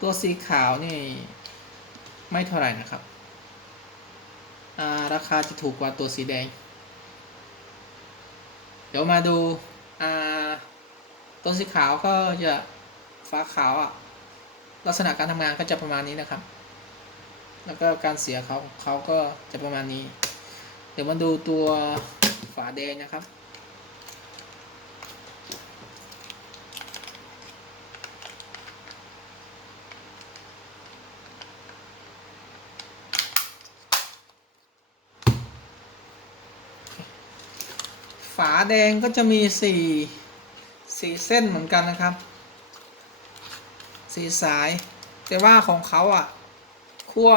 ตัวสีขาวนี่ไม่เท่าไหร่นะครับาราคาจะถูกกว่าตัวสีแดง เดี๋ยวมาดูาตัวสีขาวก็จะฟ้าขาวอะ ลักษณะการทำงานก็จะประมาณนี้นะครับ แล้วก็การเสียเขาเขาก็จะประมาณนี้ เดี๋ยวมาดูตัวฝาแดงนะครับ ฝาแดงก็จะมีสี่สี่เส้นเหมือนกันนะครับสีสาย แต่ว่าของเขาอะขั้ว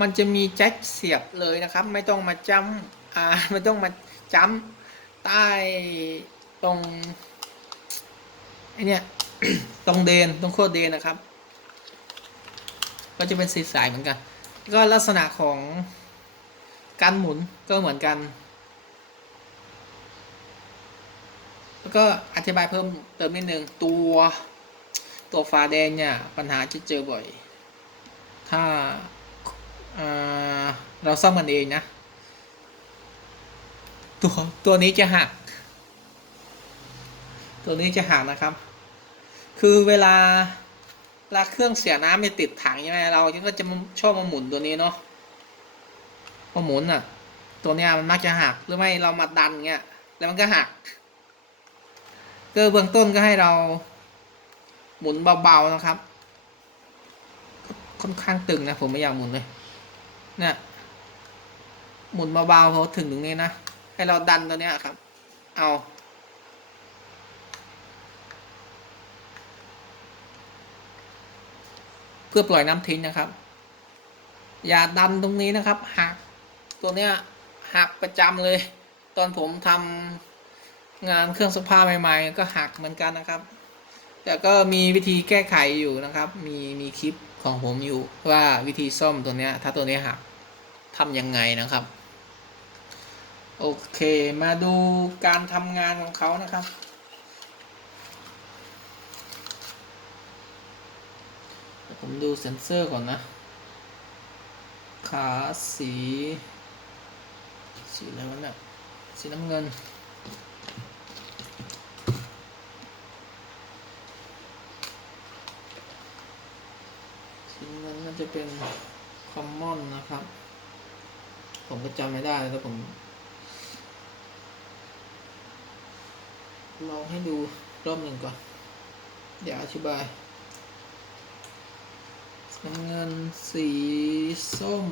มันจะมีแจ็คเสียบเลยนะครับ ไม่ต้องมาจ้ำอ่าไม่ต้องมาจ้ำใต้ตรงไอเนี่ยตรงเดนตรงขั้วเดนนะครับ ก็จะเป็นสีสายเหมือนกัน ก็ลักษณะของการหมุนก็เหมือนกัน แล้วก็อธิบายเพิ่มเติมนิดนึงตัวตัวฟ้าแดงเนี่ยปัญหาจะเจอบ่อย ถ้าเราซ่อมมันเองนะ ตัวตัวนี้จะหัก ตัวนี้จะหักนะครับ คือเวลาเวลาเครื่องเสียน้ำไม่ติดถังใช่ไหมเราก็จะชอบมาหมุนตัวนี้เนาะมาหมุนอะ ตัวเนี้ยมันมักจะหักหรือไม่เรามาดันเงี้ยแล้วมันก็หัก ก็เบื้องต้นก็ให้เรา หมุนเบาๆนะครับ ค่อนข้างตึงนะ ผมไม่อยากหมุนเลยเนี่ยหมุนเบาๆพอถึงตรงนี้นะ ให้เราดันตัวเนี้ยครับ เอาเพื่อปล่อยน้ำทิ้งนะครับ อย่าดันตรงนี้นะครับหักตัวเนี้ยหักประจำเลย ตอนผมทำ งานเครื่องซักผ้าใหม่ๆ ก็หักเหมือนกันนะครับ แต่ก็มีวิธีแก้ไขอยู่นะครับ มีมีคลิปของผมอยู่ว่าวิธีซ่อมตัวเนี้ย ถ้าตัวนี้หักทำยังไงนะครับ โอเค มาดูการทำงานของเขานะครับ ผมดูเซ็นเซอร์ก่อนนะ ขาสี สีอะไรวะเนี่ยสีน้ำเงิน ชิ้นนั้นน่าจะเป็นคอมมอนนะครับ ผมก็จำไม่ได้แล้วผม ลองให้ดูรอบหนึ่งก่อน เดี๋ยวอธิบายน้ำเงินสีส้ม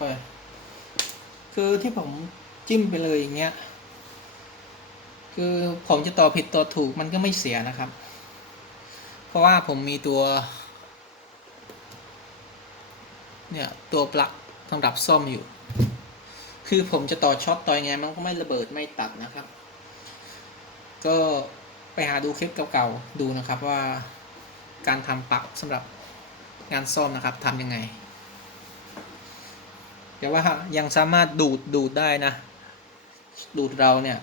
ไป คือที่ผมจิ้มไปเลยอย่างเงี้ย คือผมจะต่อผิดต่อถูกมันก็ไม่เสียนะครับ เพราะว่าผมมีตัว เนี่ย ตัวปลั๊กสำหรับซ่อมอยู่ คือผมจะต่อช็อตต่อยังไงมันก็ไม่ระเบิดไม่ตัดนะครับ ก็ไปหาดูคลิปเก่าๆดูนะครับว่าการทำปลั๊กสำหรับงานซ่อมนะครับทำยังไง แต่ว่ายังสามารถดูดดูดได้นะ ดูดเราเนี่ย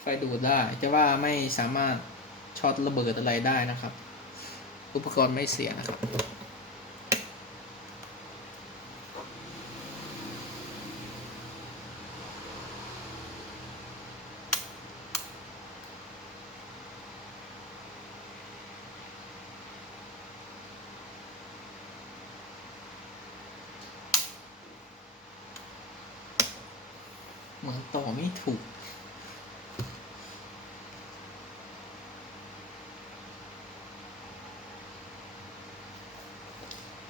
ไฟดูดได้แต่ว่าไม่สามารถช็อตระเบิดอะไรได้นะครับ อุปกรณ์ไม่เสียนะครับ เหมือนต่อไม่ถูก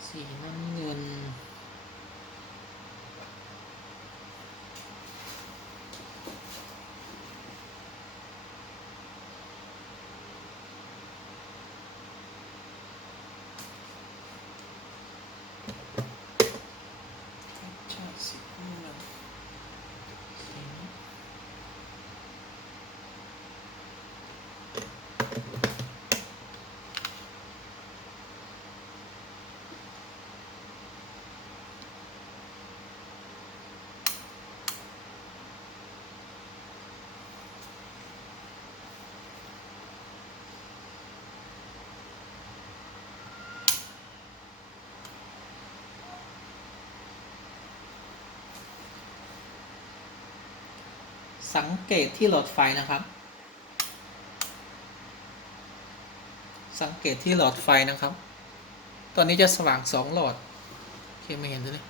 สีน้ำเงิน ใช่สีน้ำเงินสีนี้ สังเกตที่หลอดไฟนะครับ สังเกตที่หลอดไฟนะครับ ตอนนี้จะสว่างสองหลอดเคไม่เห็นเลย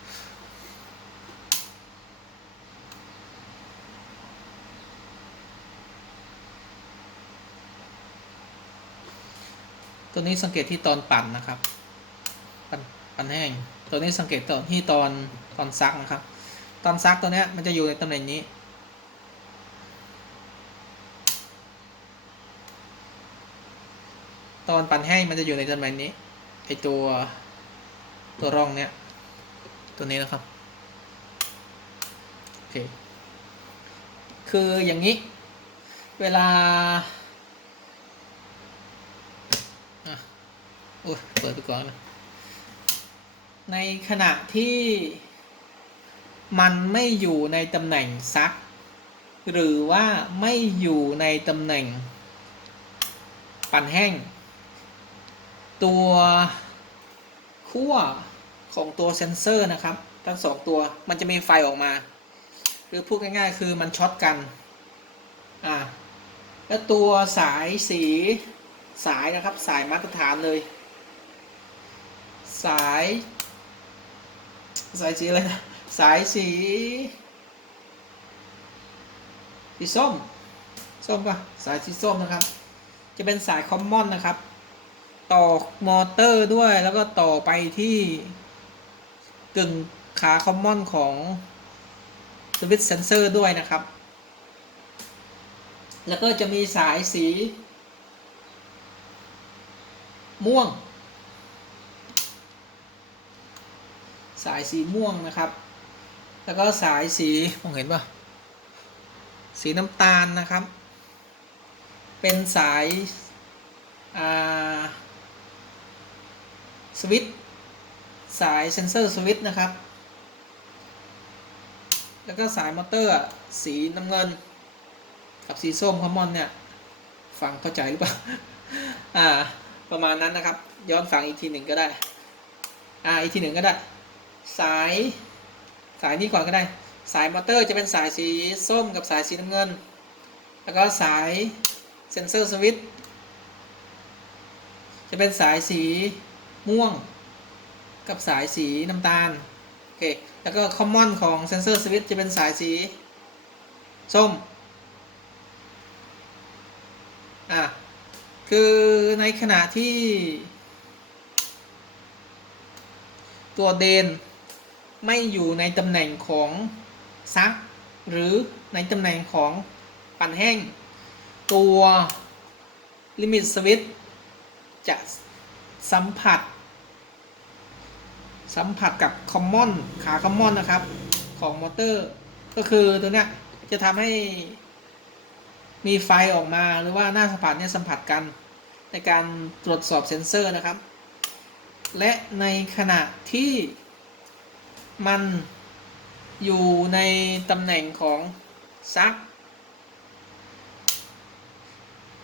ตัวนี้สังเกตที่ตอนปั่นนะครับ ปั่นปั่นแห้ง ตัวนี้สังเกตตอนที่ตอนตอนซักนะครับ ตอนซักตัวเนี้ยมันจะอยู่ในตำแหน่งนี้ ตอนปั่นแห้งมันจะอยู่ในตำแหน่งนี้ไอตัวตัวร่องเนี้ยตัวนี้นะครับโอเคคืออย่างนี้ เวลาอะโอ้ยเปิดไปก่อนนะในขณะที่มันไม่อยู่ในตำแหน่งซัก หรือว่าไม่อยู่ในตำแหน่ง ปั่นแห้ง ตัวขั้วของตัวเซนเซอร์นะครับ ทั้งสองตัวมันจะมีไฟออกมา หรือพูดง่ายๆ คือมันช็อตกันอ่าแล้วตัวสายสีสายนะครับสายมาตรฐานเลย สาย สายสีอะไรนะสายสี สีส้ม ส้มปะสายสีส้มนะครับ จะเป็นสายคอมมอนนะครับ ต่อมอเตอร์ด้วย แล้วก็ต่อไปที่กึ่งขาคอมมอนของสวิตช์เซนเซอร์ด้วยนะครับ แล้วก็จะมีสายสี ม่วง สายสีม่วงนะครับ แล้วก็สายสีมองเห็นปะสีน้ำตาลนะครับ เป็นสายอ่า สวิตช์สายเซนเซอร์สวิตช์นะครับ แล้วก็สายมอเตอร์สีน้ำเงิน กับสีส้มคอมมอนเนี่ยฟังเข้าใจหรือเปล่า อ่า ประมาณนั้นนะครับ ย้อนฟังอีกทีหนึ่งก็ได้ อ่า อีกทีหนึ่งก็ได้ สาย สายนี้ก่อนก็ได้ สายมอเตอร์จะเป็นสายสีส้มกับสายสีน้ำเงิน แล้วก็สายเซนเซอร์สวิตช์จะเป็นสายสี ม่วง กับสายสีน้ำตาล โอเค แล้วก็คอมมอนของเซนเซอร์สวิตช์จะเป็นสายสี ส้ม อะ คือในขณะที่ ตัวเดนไม่อยู่ในตำแหน่งของซัก หรือในตำแหน่งของปั่นแห้ง ตัวลิมิตสวิตจะสัมผัส สัมผัสกับคอมมอนขาคอมมอนนะครับ ของมอเตอร์ ก็คือตัวเนี้ยจะทำให้มีไฟออกมาหรือว่าหน้าสัมผัสเนี่ยสัมผัสกัน ในการตรวจสอบเซ็นเซอร์นะครับ และในขณะที่มันอยู่ในตำแหน่งของซัก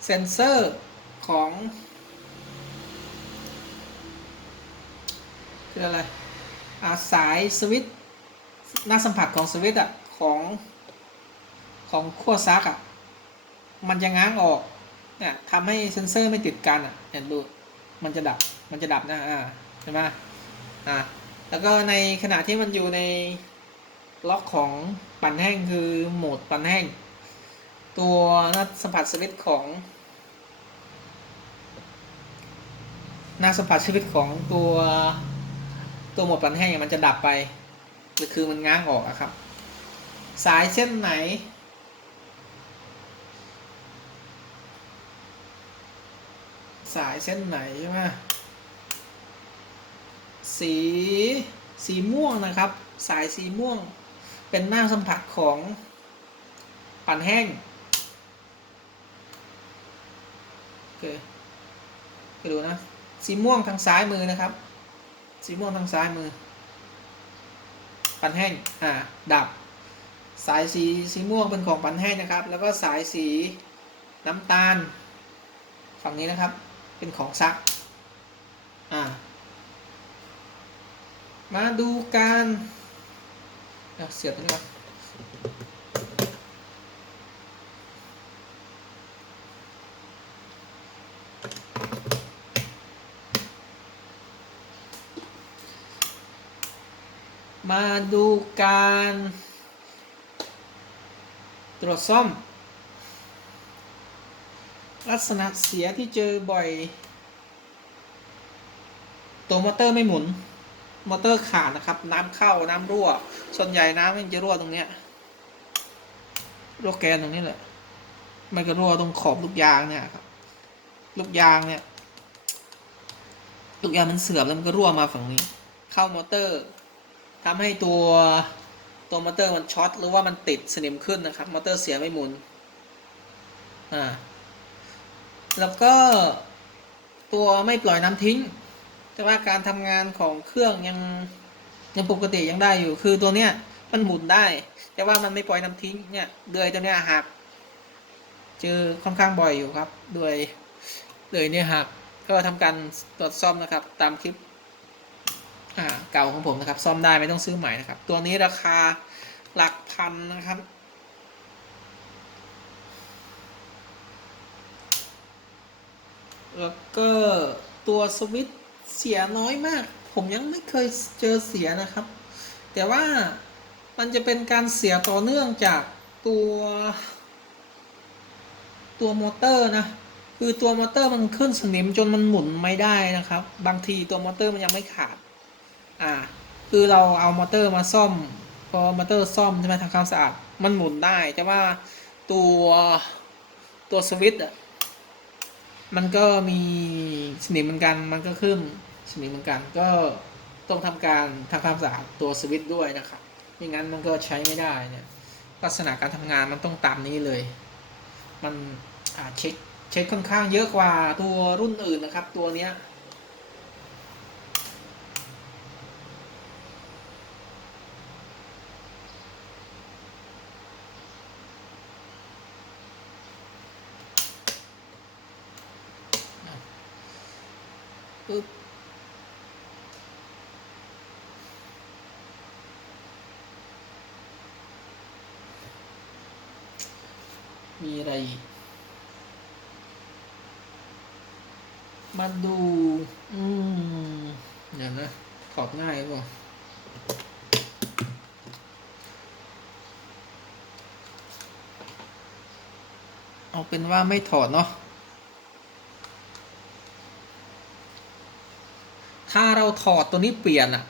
เซนเซอร์ของ คืออะไรอาสายสวิตหน้าสัมผัสของสวิตอะของของขั้วซักอะมันจะง้างออกเนี่ยทำให้เซนเซอร์ไม่ติดกันอะเห็นดูมันจะดับมันจะดับนะอ่าใช่ไหมอ่าแล้วก็ในขณะที่มันอยู่ในล็อกของปั่นแห้งคือโหมดปั่นแห้ง ตัวหน้าสัมผัสสวิตของหน้าสัมผัสสวิตของตัว ตัวหมดปั่นแห้งมันจะดับไปคือมันง้างออกอะครับ สายเส้นไหน สายเส้นไหนใช่ไหมสีสีม่วงนะครับ สายสีม่วง เป็นหน้าสัมผัสของปั่นแห้งโอเคไปดูนะ สีม่วงทางซ้ายมือนะครับ สีม่วงทางซ้ายมือ ปันแห้งอ่าดับ สายสีสีม่วงเป็นของปันแห้งนะครับ แล้วก็สายสีน้ำตาล ฝั่งนี้นะครับ เป็นของซักอ่ามาดูการเสียวเสียบนี่ก่อน มาดูการตรวจซ่อม ลักษณะเสียที่เจอบ่อย ตัวมอเตอร์ไม่หมุน มอเตอร์ขาดนะครับ น้ำเข้าน้ำรั่ว ส่วนใหญ่น้ำมันจะรั่วตรงเนี้ยรั่วแกนตรงนี้แหละ มันก็รั่วตรงขอบลูกยางเนี่ยครับลูกยางเนี่ยลูกยางมันเสื่อมแล้วมันก็รั่วมาฝั่งนี้ เข้ามอเตอร์ ทำให้ตัวตัวมอเตอร์มันช็อตหรือว่ามันติดสนิมขึ้นนะครับมอเตอร์เสียไม่หมุนอ่าแล้วก็ตัวไม่ปล่อยน้ำทิ้ง แต่ว่าการทำงานของเครื่องยังยังปกติยังได้อยู่ คือตัวเนี้ยมันหมุนได้ แต่ว่ามันไม่ปล่อยน้ำทิ้งเนี่ยเดือยตัวเนี้ยหักเจอค่อนข้างบ่อยอยู่ครับเดือยเดือยเนี่ยหักก็ทำการตรวจซ่อมนะครับตามคลิป เก่าของผมนะครับ ซ่อมได้ไม่ต้องซื้อใหม่นะครับ ตัวนี้ราคาหลักพันนะครับ แล้วก็ตัวสวิตช์เสียน้อยมาก ผมยังไม่เคยเจอเสียนะครับ แต่ว่ามันจะเป็นการเสียต่อเนื่องจากตัว ตัวมอเตอร์นะคือตัวมอเตอร์มันขึ้นสนิมจนมันหมุนไม่ได้นะครับ บางทีตัวมอเตอร์มันยังไม่ขาด อ่า คือเราเอามอเตอร์มาซ่อม พอมอเตอร์ซ่อมใช่ไหมทำความสะอาด มันหมุนได้แต่ว่าตัวตัวสวิตช์อะ มันก็มีสนิมเหมือนกัน มันก็ขึ้นสนิมเหมือนกัน ก็ต้องทำการทำความสะอาดตัวสวิตช์ด้วยนะครับไม่งั้นมันก็ใช้ไม่ได้เนี่ยลักษณะการทำงานมันต้องตามนี้เลย มันอ่าเช็คเช็คค่อนข้างเยอะกว่าตัวรุ่นอื่นนะครับ ตัวเนี้ย ปึ๊บมีอะไร มาดู อืมเดี๋ยวนะถอดง่ายป่ะเอาเป็นว่าไม่ถอดเนาะ ถ้าเราถอดตัวนี้เปลี่ยนอะ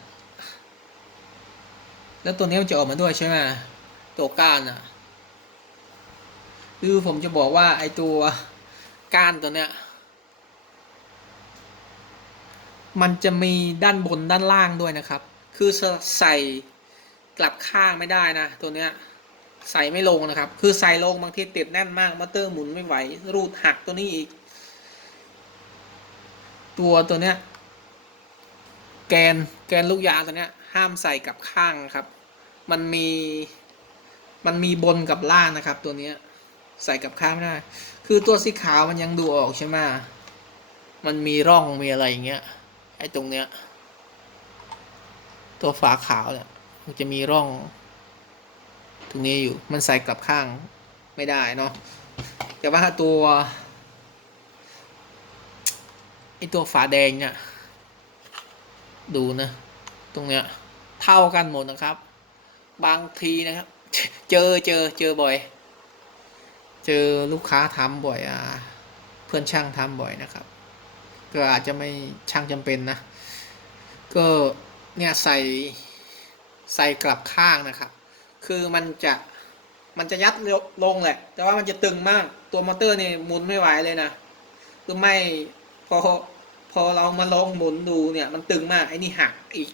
แล้วตัวนี้มันจะออกมาด้วยใช่ไหมตัวก้านอะคือผมจะบอกว่าไอตัวก้านตัวเนี้ย มันจะมีด้านบนด้านล่างด้วยนะครับ คือใส่กลับข้างไม่ได้นะ ตัวเนี้ยใส่ไม่ลงนะครับ คือใส่ลงบางทีติดแน่นมากมอเตอร์หมุนไม่ไหว รูดหักตัวนี้อีก ตัวตัวเนี้ย แกนแกนลูกยางตัวเนี้ย ห้ามใส่กับข้างครับ มันมีมันมีบนกับล่างนะครับ ตัวเนี้ยใส่กับข้างไม่ได้ คือตัวสีขาวมันยังดูออกใช่ไหมมันมีร่องมีอะไรอย่างเงี้ยไอ้ตรงเนี้ย ตัวฝาขาวเนี่ยมันจะมีร่อง ตรงนี้อยู่มันใส่กลับข้างไม่ได้เนาะแต่ว่าตัวไอ้ตัวฝาแดงเนี่ย ดูนะ ตรงเนี้ย เท่ากันหมดนะครับ บางทีนะครับ เจอเจอเจอบ่อย เจอลูกค้าทำบ่อยอะเพื่อนช่างทำบ่อยนะครับ ก็อาจจะไม่ช่างจำเป็นนะ ก็เนี่ยใส่ใส่กลับข้างนะครับ คือมันจะมันจะยัดลงแหละ แต่ว่ามันจะตึงมาก ตัวมอเตอร์นี่หมุนไม่ไหวเลยนะ คือไม่พอ พอเรามาลองหมุนดูเนี่ย มันตึงมากไอ้นี่หักอีก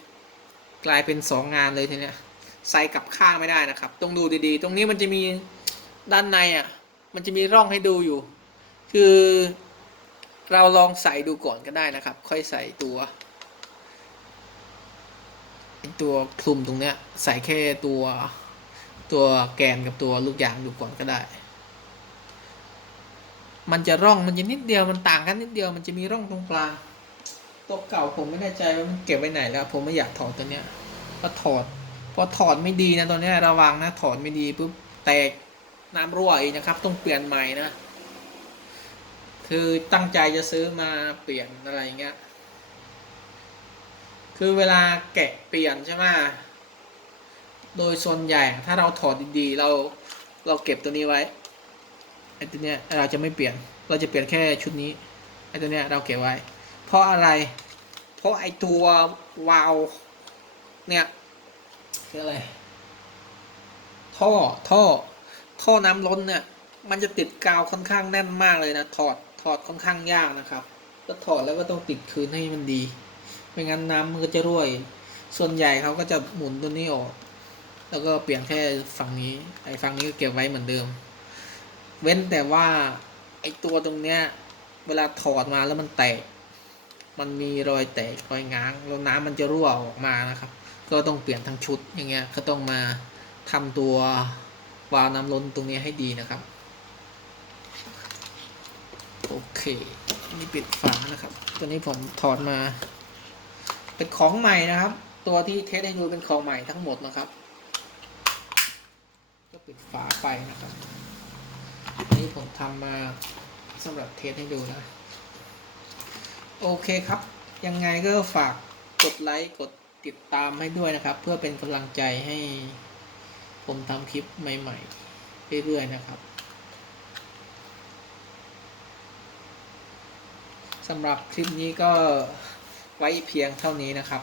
กลายเป็นสองงานเลยทีเนี้ยใส่กับข้างไม่ได้นะครับ ต้องดูดีๆ ตรงนี้มันจะมีด้านในอะ มันจะมีร่องให้ดูอยู่ คือเราลองใส่ดูก่อนก็ได้นะครับ ค่อยใส่ตัวตัวคลุมตรงเนี้ย ใส่แค่ตัวตัวแกนกับตัวลูกยางดูก่อนก็ได้ มันจะร่องมันจะนิดเดียวมันต่างกันนิดเดียวมันจะมีร่องตรงกลาง ตัวเก่าผมไม่แน่ใจว่ามันเก็บไว้ไหนแล้ว ผมไม่อยากถอดตัวเนี้ย ก็ถอด พอถอดไม่ดีนะตัวเนี้ยระวังนะถอดไม่ดีปุ๊บแตกน้ำรั่วอีกนะครับ ต้องเปลี่ยนใหม่นะ คือตั้งใจจะซื้อมาเปลี่ยนอะไรเงี้ย คือเวลาแกะเปลี่ยนใช่ไหมโดยส่วนใหญ่ถ้าเราถอดดีๆ เราเราเก็บตัวนี้ไว้ไอ้ตัวเนี้ยเราจะไม่เปลี่ยน เราจะเปลี่ยนแค่ชุดนี้ไอ้ตัวเนี้ยเราเก็บไว้ เพราะอะไร เพราะไอ้ตัววาล์วเนี่ยคืออะไร ท่อท่อ ท่อน้ำล้นเนี่ย มันจะติดกาวค่อนข้างแน่นมากเลยนะถอดถอดค่อนข้างยากนะครับก็ถอดแล้วก็ต้องติดคืนให้มันดี ไม่งั้นน้ำมันก็จะรั่วส่วนใหญ่เขาก็จะหมุนตัวนี้ออก แล้วก็เปลี่ยนแค่ฝั่งนี้ ไอ้ฝั่งนี้ก็เก็บไว้เหมือนเดิม เว้นแต่ว่าไอ้ตัวตรงเนี้ย เวลาถอดมาแล้วมันแตก มันมีรอยแตกรอยง้างแล้วน้ำมันจะรั่วออกมานะครับ ก็ต้องเปลี่ยนทั้งชุดอย่างเงี้ยก็ต้องมาทำตัววาล์วน้ำล้นตรงนี้ให้ดีนะครับโอเคนี่ปิดฝานะครับ ตัวนี้ผมถอดมา เป็นของใหม่นะครับ ตัวที่เทสให้ดูเป็นของใหม่ทั้งหมดนะครับ ก็ปิดฝาไปนะครับนนี้ผมทำมาสำหรับเทสให้ดูนะ โอเคครับ ยังไงก็ฝากกดไลค์กดติดตามให้ด้วยนะครับ เพื่อเป็นกำลังใจให้ผมทำคลิปใหม่ ๆ เรื่อยๆนะครับสำหรับคลิปนี้ก็ไว้เพียงเท่านี้นะครับ